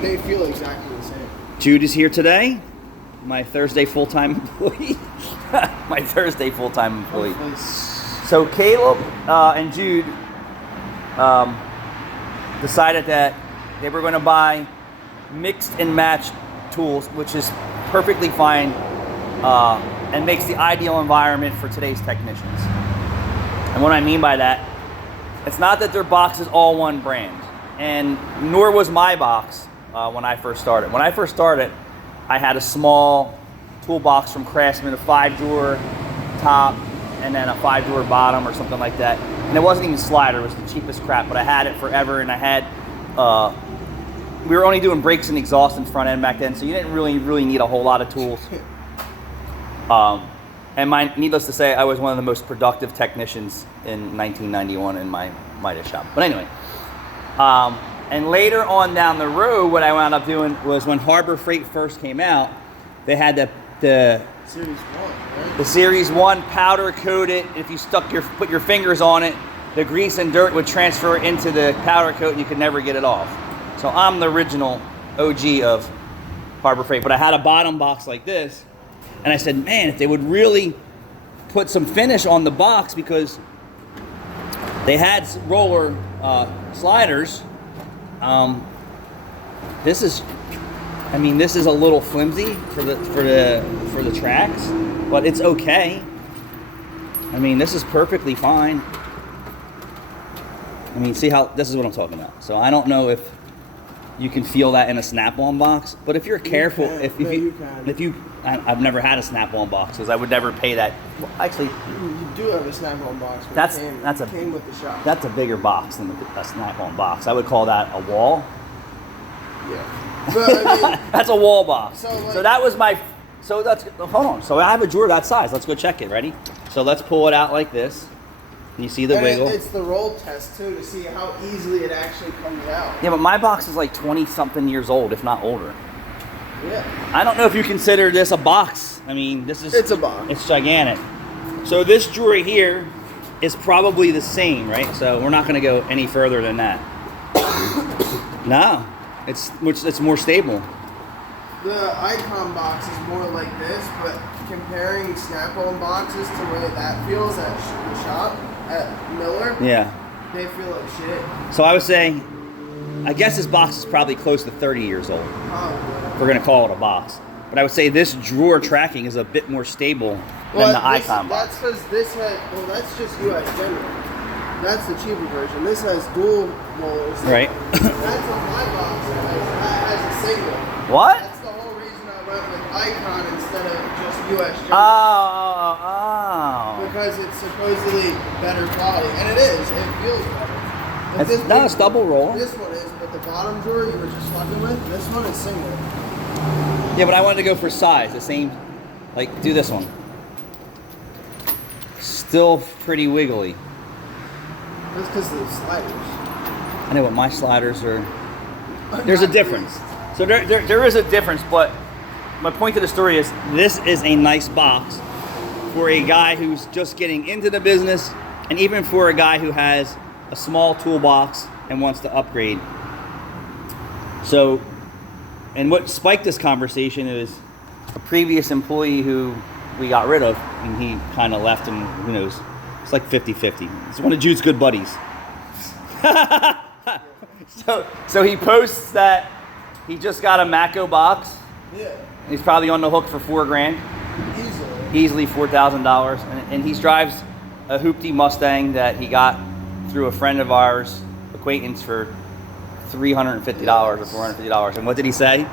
They feel exactly the same. Jude is here today. My Thursday full-time employee. So Caleb and Jude decided that they were going to buy mixed and matched tools, which is perfectly fine and makes the ideal environment for today's technicians. And what I mean by that, it's not that their box is all one brand, and nor was my box when I first started. When I first started, I had a small toolbox from Craftsman, a 5-drawer top, and then a 5-drawer bottom or something like that. And it wasn't even slider, it was the cheapest crap, but I had it forever, and I had, we were only doing brakes and exhaust and front end back then, so you didn't really need a whole lot of tools. And needless to say, I was one of the most productive technicians in 1991 in my Midas shop. But anyway, and later on down the road, what I wound up doing was when Hourbor Freight first came out, they had the Series 1, right? The Series 1 powder coated. If you put your fingers on it, the grease and dirt would transfer into the powder coat and you could never get it off. So I'm the original OG of Hourbor Freight. But I had a bottom box like this, and I said, man, if they would really put some finish on the box, because they had roller sliders. This is a little flimsy for the tracks, but it's okay. I mean, this is perfectly fine. I mean, see how this is what I'm talking about. So I don't know if you can feel that in a snap-on box, but if you're careful, I've never had a snap-on box because I would never pay that. Well, actually, you do have a snap-on box. But came with the shop. That's a bigger box than a snap-on box. I would call that a wall. Yeah, but I mean, that's a wall box. So that was my. So that's hold on. So I have a drawer that size. Let's go check it. Ready? So let's pull it out like this. You see the wiggle? It's the roll test too to see how easily it actually comes out. Yeah, but my box is like 20-something years old, if not older. Yeah. I don't know if you consider this a box. I mean, It's a box. It's gigantic. So this drawer here is probably the same, right? So we're not going to go any further than that. No, it's more stable. The Icon box is more like this, but comparing snap-on boxes to where that feels at the shop at Miller, yeah, they feel like shit. So I would say, I guess this box is probably close to 30 years old. Oh, We're going to call it a box. But I would say this drawer tracking is a bit more stable than the Icon box. That's because this has, that's just US General. That's the cheaper version. This has dual rollers. Right. That's what my box has a single. What? That's the whole reason I went with Icon instead of just US General. Oh. Because it's supposedly better quality. And it is. It feels better. It's double roll. This one is, but the bottom drawer you were just fucking with, this one is single. Yeah, but I wanted to go for size. The same, like, do this one. Still pretty wiggly. That's because of the sliders. I know what my sliders are. There's a difference. So there is a difference, but my point to the story is this is a nice box for a guy who's just getting into the business, and even for a guy who has a small toolbox and wants to upgrade. So, and what spiked this conversation is a previous employee who we got rid of, and he kind of left, and who knows, it's like 50-50. It's one of Jude's good buddies. So he posts that he just got a Mako box. Yeah. He's probably on the hook for $4,000. Easily $4,000, and he drives a hoopty Mustang that he got through a friend of ours, acquaintance, for $350 or $450. And what did he say?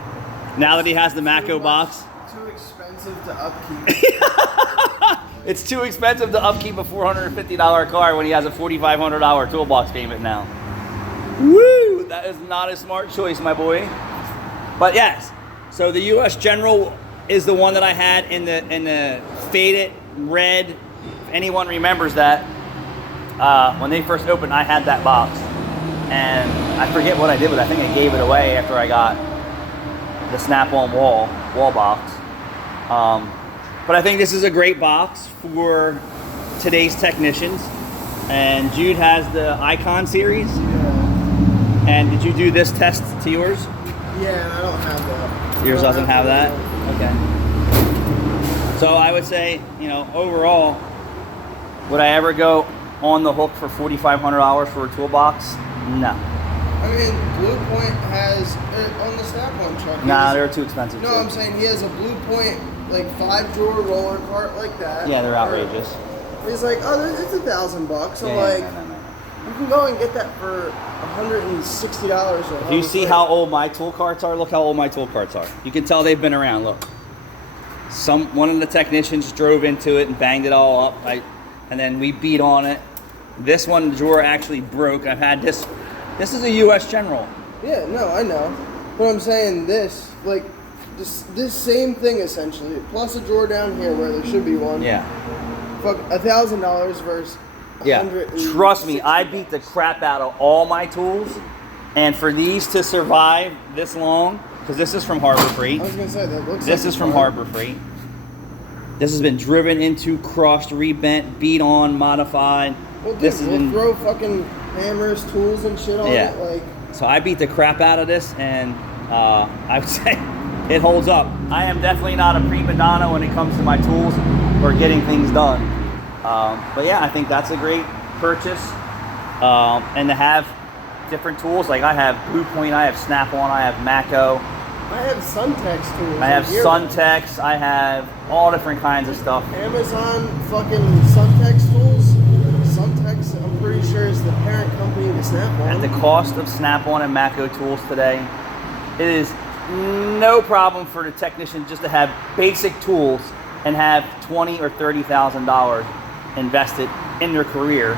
Now that he has the Mako box, too expensive to upkeep. it's too expensive to upkeep a $450 car when he has a $4,500 toolbox payment now. Woo! That is not a smart choice, my boy. But yes, so the US General is the one that I had in the faded red. If anyone remembers that, when they first opened, I had that box, and I forget what I did with it. I think I gave it away after I got the snap-on wall box. But I think this is a great box for today's technicians. And Jude has the Icon series. And did you do this test to yours? Yeah, and I don't have that. Yours doesn't have that? Okay. So I would say, overall, would I ever go on the hook for $4,500 for a toolbox? No. I mean, Blue Point has on the Snap-on truck. Nah, they're too expensive. No, I'm saying he has a Blue Point like 5-drawer roller cart like that. Yeah, they're outrageous. He's like, oh, it's $1,000. I'm like, you can go and get that for $160. If you see how old my tool carts are, look how old my tool carts are. You can tell they've been around. Look, one of the technicians drove into it and banged it all up. And then we beat on it. This one drawer actually broke. I've had this. This is a U.S. General. Yeah, no, I know. But I'm saying this same thing essentially, plus a drawer down here where there should be one. Yeah. Fuck, $1,000 versus. Yeah. Trust me, I beat the crap out of all my tools, and for these to survive this long, because this is from Harbor Freight. I was gonna say that looks. This is from Harbor Freight. This has been driven into, crushed, rebent, beat on, modified. Well, dude, we'll throw fucking hammers, tools, and shit on it. Like. So I beat the crap out of this, and I would say it holds up. I am definitely not a prima donna when it comes to my tools or getting things done. But yeah, I think that's a great purchase. And to have different tools, like I have Blue Point, I have Snap-on, I have Mako. I have Suntex tools. I have Suntex. I have all different kinds of stuff. Amazon fucking Suntex tools. Suntex, I'm pretty sure, is the parent company to Snap-on. At the cost of Snap-on and Mako tools today, it is no problem for the technician just to have basic tools and have $20,000 or $30,000 invested in their career.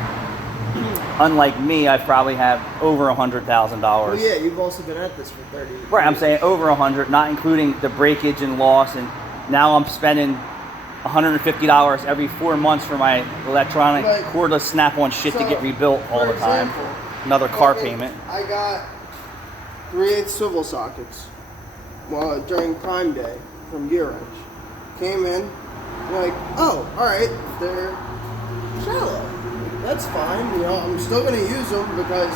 Unlike me, I probably have over $100,000. Well, yeah, you've also been at this for 30 years. Right, I'm saying over 100, not including the breakage and loss, and now I'm spending $150 every 4 months for my electronic cordless Snap-on shit to get rebuilt all the time. Another car payment. I got 3/8 swivel sockets during Prime Day from Gear Wrench. Came in, like, oh, all right, they're shallow. That's fine, I'm still gonna use them because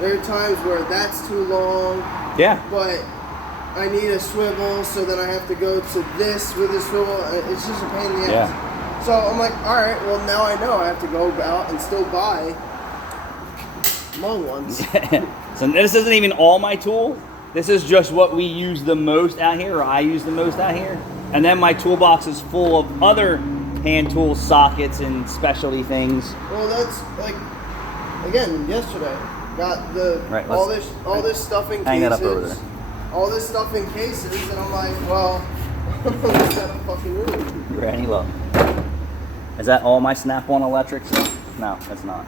there are times where that's too long. Yeah. But I need a swivel, so then I have to go to this with a swivel. It's just a pain in the ass. Yeah. So I'm like, all right, well now I know I have to go out and still buy long ones. So this isn't even all my tools. This is just what we use the most out here, or I use the most out here. And then my toolbox is full of other hand tools, sockets, and specialty things. Well, that's like, again, yesterday got all this stuff in cases. Hang that up over there. All this stuff in cases, and I'm like, well, let's have a fucking room. Granny love. Is that all my Snap-on electrics? No, that's not.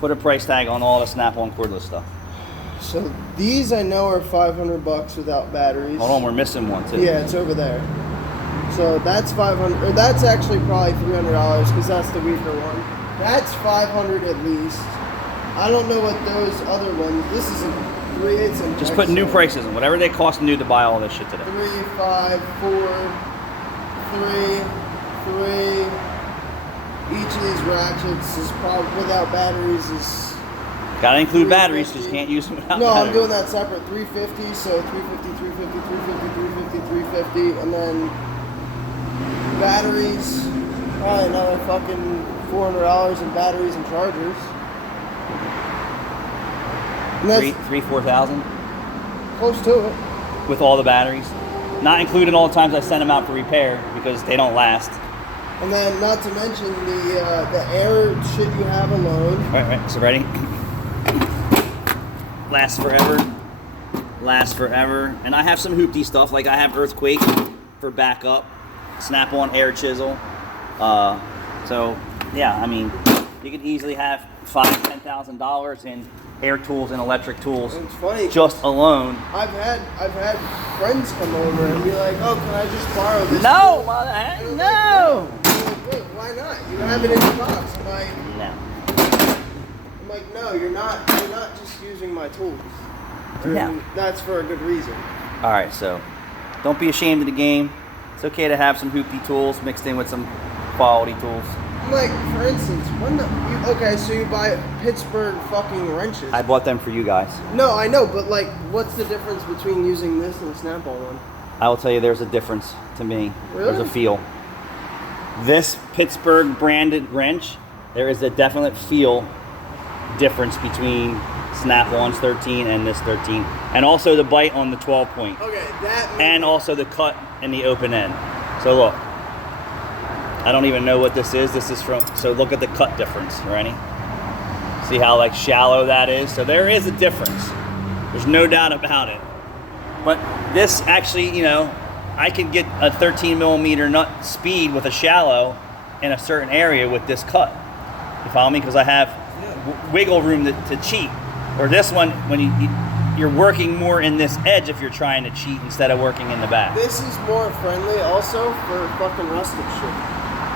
Put a price tag on all the Snap-on cordless stuff. So these I know are $500 without batteries. Hold on, we're missing one too. Yeah, it's over there. So that's $500, or that's actually probably $300 because that's the weaker one. That's $500 at least. I don't know what those other ones. This is a 3/8 inch. Just put new prices in, whatever they cost new to buy all this shit today. 3, 5, 4, 3, 3. Each of these ratchets is probably without batteries is. Gotta include batteries because you can't use them without batteries. batteries. I'm doing that separate. 350, so 350, 350, 350, 350, 350, and then batteries. Probably another fucking $400 in batteries and chargers. And that's 4,000 close to it. with all the batteries, not including all the times I send them out for repair because they don't last. And then, not to mention the air shit you have alone. Right. So ready? Lasts forever. And I have some hoopty stuff, like I have Earthquake for backup, Snap-on air chisel. So yeah, I mean, you could easily have $5,000-$10,000 in air tools and electric tools. And it's funny, just alone. I've had friends come over and be like, "Oh, can I just borrow this?" No, no. Like, why not? You have it in your box. I'm like, no, you're not just using my tools. Yeah. That's for a good reason. All right, so don't be ashamed of the game. It's okay to have some hoopty tools mixed in with some quality tools. Like, for instance, okay, so you buy Pittsburgh fucking wrenches. I bought them for you guys. No, I know, but like, what's the difference between using this and a Snap-on one? I will tell you, there's a difference to me. Really? There's a feel. This Pittsburgh branded wrench, there is a definite feel difference between Snap-on's 13 and this 13, and also the bite on the 12 point. Okay, that. And also the cut and the open end. So look, I don't even know what this is. This is from, so look at the cut difference, Rennie. See how like shallow that is? So there is a difference. There's no doubt about it. But this actually, you know, I could get a 13 millimeter nut speed with a shallow in a certain area with this cut. You follow me? Because I have wiggle room to cheat. Or this one, when you're working more in this edge if you're trying to cheat instead of working in the back. This is more friendly also for fucking rustic shit.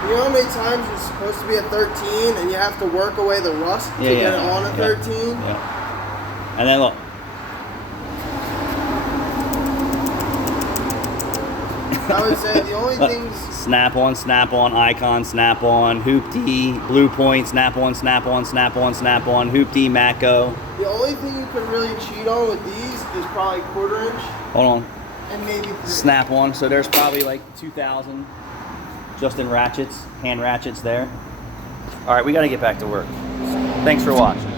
You know how many times you're supposed to be a 13 and you have to work away the rust to get it on a 13? Yeah. And then look. I would say the only things... Snap-on, Icon, Snap-on, Hoopty, Blue Point, Snap-on, Snap-on, Snap-on, Snap-on, Hoopty, Mako. The only thing you could really cheat on with these is probably 1/4 inch. Hold on. And maybe 3. Snap-on, so there's probably like 2,000 just in ratchets, hand ratchets there. All right, we got to get back to work. Thanks for watching.